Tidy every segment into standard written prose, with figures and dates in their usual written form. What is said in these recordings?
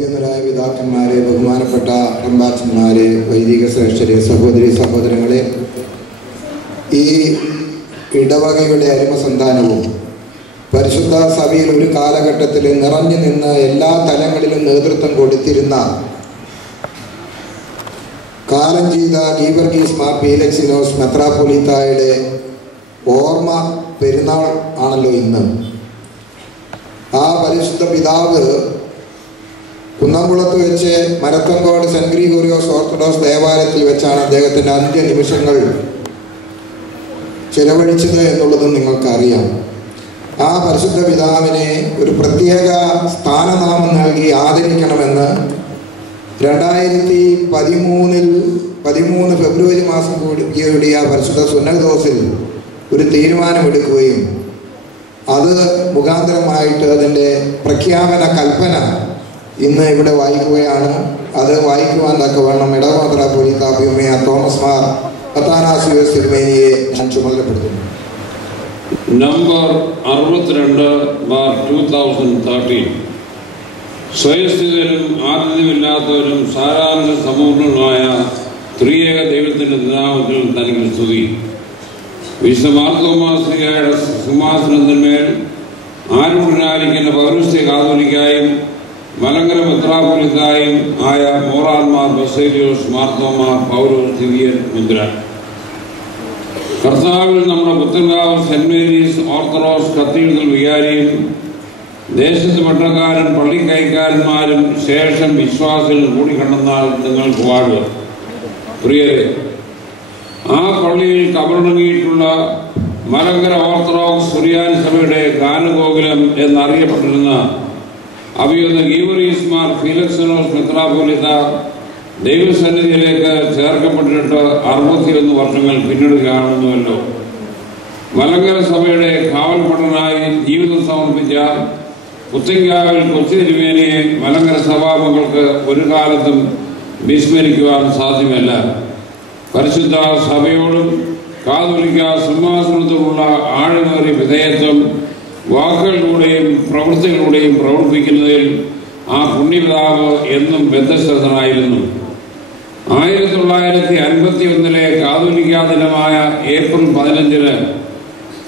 അഭിനന്ദരായ പിതാക്കന്മാരെ, ബഹുമാനപ്പെട്ട അമ്പാച്ചന്മാരെ, വൈദിക ശ്രേഷ്ഠരെ, സഹോദരി സഹോദരങ്ങളെ, ഈ ഇടവകയുടെ അരുമസന്താനവും പരിശുദ്ധ സഭയിൽ ഒരു കാലഘട്ടത്തിൽ നിറഞ്ഞു നിന്ന് എല്ലാ തലങ്ങളിലും നേതൃത്വം കൊടുത്തിരുന്ന കാലം ചെയ്ത ഗീവർഗീസ് മാർ പീലക്സിനോസ് മെത്രാപ്പൊലീത്തായുടെ ഓർമ്മ പെരുന്നാൾ ആണല്ലോ ഇന്ന്. ആ പരിശുദ്ധ പിതാവ് കുന്നംകുളത്ത് വെച്ച് മരത്തങ്കോട് സെന്റ് ഗ്രിഗോറിയോസ് ഓർത്തഡോക്സ് ദേവാലയത്തിൽ വെച്ചാണ് അദ്ദേഹത്തിൻ്റെ അന്ത്യ നിമിഷങ്ങൾ ചെലവഴിച്ചത് എന്നുള്ളതും നിങ്ങൾക്കറിയാം. ആ പരിശുദ്ധ പിതാവിനെ ഒരു പ്രത്യേക സ്ഥാനനാമം നൽകി ആദരിക്കണമെന്ന് 2013 ഫെബ്രുവരി മാസം കൂടിയ പരിശുദ്ധ സുന്നഹദോസിൽ ഒരു തീരുമാനമെടുക്കുകയും അത് മുഖാന്തരമായിട്ട് അതിൻ്റെ പ്രഖ്യാപന കൽപ്പന ഇന്ന് ഇവിടെ വായിക്കുകയാണ്. അത് വായിക്കുവാൻ തക്കവണ്ണം ഇടവമെത്രാപ്പൊലീത്ത തോമസ് മാർ അത്താനാസിയോസ് തിരുമേനിയെ ഞാൻ ചുമതലപ്പെടുത്തുന്നു. നമ്പർ 62/2013 സ്വയസ്ഥിതരും ആദ്യമില്ലാത്തവരും സാരാംശ സമ്പൂർണമായ ത്രിയേക ദൈവത്തിൻ്റെ നാമത്തിൽ തനിക്ക് സ്തുതി. വിശുദ്ധ മാർത്തോമാശ്രീയുടെ സിംഹാസനത്തിന്മേൽ ആരൂഢനായിരിക്കുന്ന പൗരസ്ത്യ കാതോലിക്കായും മലങ്കര മെത്രാപ്പൊലീത്തായും ആയ മോറാൻമാർ ബസേലിയോസ് മാർത്തോമ പൗലോസ് ദിവ്യൻ മുദ്ര. കർത്താവിൽ നമ്മുടെ Puthenkavu Saint Mary's Orthodox Cathedral വികാരിയും ദേശത്ത് പട്ടക്കാരൻ പള്ളിക്കൈക്കാരന്മാരും ശേഷം വിശ്വാസികൾ കൂടിക്കണ്ടെന്നാൽ നിങ്ങൾക്ക് വാഴുക. പ്രിയരെ, ആ പള്ളിയിൽ കബറടങ്ങിയിട്ടുള്ള മലങ്കര ഓർത്തഡോക്സ് സുറിയാനി സഭയുടെ ഗാനഗോകുലം എന്നറിയപ്പെട്ടിരുന്ന അഭിയുന്ന ഗീവർഗീസ് മാർ പീലക്സിനോസ് മെത്രാപ്പൊലീത്ത ദൈവസന്നിധിയിലേക്ക് ചേർക്കപ്പെട്ടിട്ട് 61 വർഷങ്ങൾ പിന്നിടുകയാണെന്നുമല്ലോ. മലങ്കര സഭയുടെ കാവൽപ്പടനായി ജീവിതം സമർപ്പിച്ച പുത്തൻകാവിൽ കൊച്ചി തിരുമേനിയെ മലങ്കര സഭാമക്കൾക്ക് ഒരു കാലത്തും വിസ്മരിക്കുവാൻ സാധ്യമല്ല. പരിശുദ്ധ സഭയോടും കാതോലിക്ക സിംഹാസനത്തോടുള്ള ആഴമേറിയ വിധേയത്വം വാക്കുകളിലൂടെയും പ്രവൃത്തികളിലൂടെയും പ്രവർത്തിക്കുന്നതിൽ ആ പുണ്യപിതാവ് എന്നും ബദ്ധശ്രദ്ധനായിരുന്നു. 1951 കാതോലിക്ക ദിനമായ ഏപ്രിൽ 15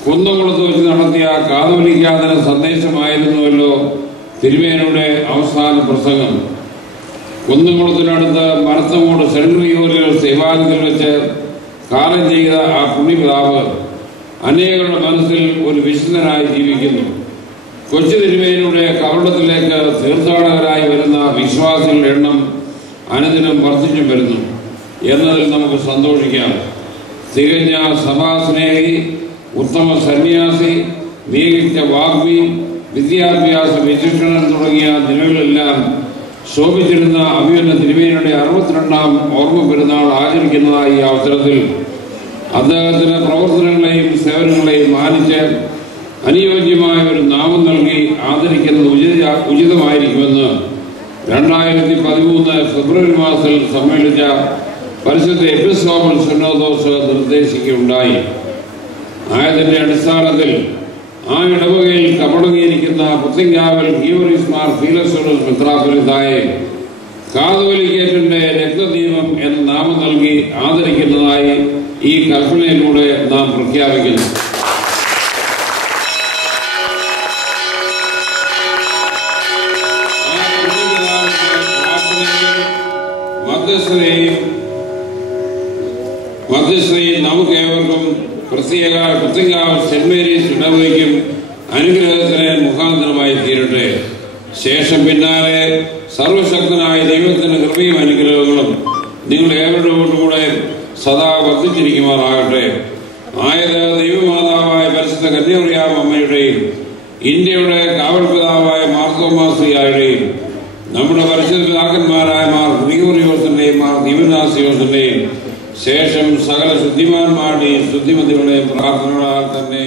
കുന്നംകുളത്ത് വെച്ച് നടത്തിയ കാതോലിക്ക ദിന സന്ദേശമായിരുന്നുവല്ലോ തിരുമേനിയുടെ അവസാന പ്രസംഗം. കുന്നംകുളത്തിനടുത്ത് മരത്തങ്കോട് സെന്റ് ഗ്രിഗോറിയോസ് ദേവാലയത്തിൽ വെച്ച് കാലം ചെയ്ത ആ പുണ്യപിതാവ് അനേകരുടെ മനസ്സിൽ ഒരു വിശുദ്ധനായി ജീവിക്കുന്നു. കൊച്ചു തിരുമേനിയുടെ കവടത്തിലേക്ക് തീർത്ഥാടകരായി വരുന്ന വിശ്വാസികളുടെ എണ്ണം അനുദിനം വർദ്ധിച്ചു വരുന്നു എന്നതിൽ നമുക്ക് സന്തോഷിക്കാം. തികഞ്ഞ സഭാസ്നേഹി, ഉത്തമ സന്യാസി, മികച്ച വാഗ്മി, വിദ്യാഭ്യാസ വിചക്ഷണൻ തുടങ്ങിയ നിലകളിലെല്ലാം ശോഭിച്ചിരുന്ന അഭിയുന്ന തിരുമേനിയുടെ 62ാം ഓർമ്മ പെരുന്നാൾ ആചരിക്കുന്നതായി ഈ അവസരത്തിൽ അദ്ദേഹത്തിന് പ്രവർത്തനങ്ങളെയും സേവനങ്ങളെയും മാനിച്ച് അനുയോജ്യമായ ഒരു നാമം നൽകി ആദരിക്കുന്നത് ഉചിതമായിരിക്കുമെന്ന് 2013 ഫെബ്രുവരി മാസത്തിൽ സമ്മേളിച്ച പരിശുദ്ധ എപ്പിസ്കോപ്പൽ സിനോദോസ് നിർദ്ദേശിക്കുകയുണ്ടായി. ആയതിന്റെ അടിസ്ഥാനത്തിൽ ആ ഇടവകയിൽ കബറടങ്ങിയിരിക്കുന്ന പുത്തൻകാവിൽ ഗീവർഗീസ് മാർ പീലക്സിനോസ് മെത്രാപ്പൊലീത്തായെ കാതോലിക്കേറ്റിന്റെ രക്തദീപം എന്ന നാമം നൽകി ആദരിക്കുന്നതായി ഈ കൽപ്പനയിലൂടെ നാം പ്രഖ്യാപിക്കുന്നു. മധ്യസ്ഥതയിൽ നമുക്ക് ഏവർക്കും പ്രത്യേക പുത്തൻകാവ് സെന്റ് മേരീസ് ഇടവകയ്ക്കും അനുഗ്രഹത്തിന് മുഖാന്തരമായി തീരട്ടെ. ശേഷം പിന്നാലെ സർവശക്തനായ ദൈവത്തിന്റെ കൃപയും അനുഗ്രഹങ്ങളും നിങ്ങൾ ഏവരോടുകൂടെ സദാ വർദ്ധിച്ചിരിക്കുമാറാകട്ടെ. ആയത് ദൈവമാതാവായ പരിശുദ്ധ കന്യാമറിയാം അമ്മയുടെയും ഇന്ത്യയുടെ കാവൽപിതാവായ മാർത്തോമാശ്രീയായുടെയും നമ്മുടെ പരിശുദ്ധ പിതാക്കന്മാരായ മാർ ഗ്രിഗോറിയോസിന്റെയും മാർ ദിവനാസിയോസിന്റെയും ശേഷം സകല ശുദ്ധിമാന്മാരുടെയും ശുദ്ധിമതികളുടെയും പ്രാർത്ഥനകളാൽ തന്നെ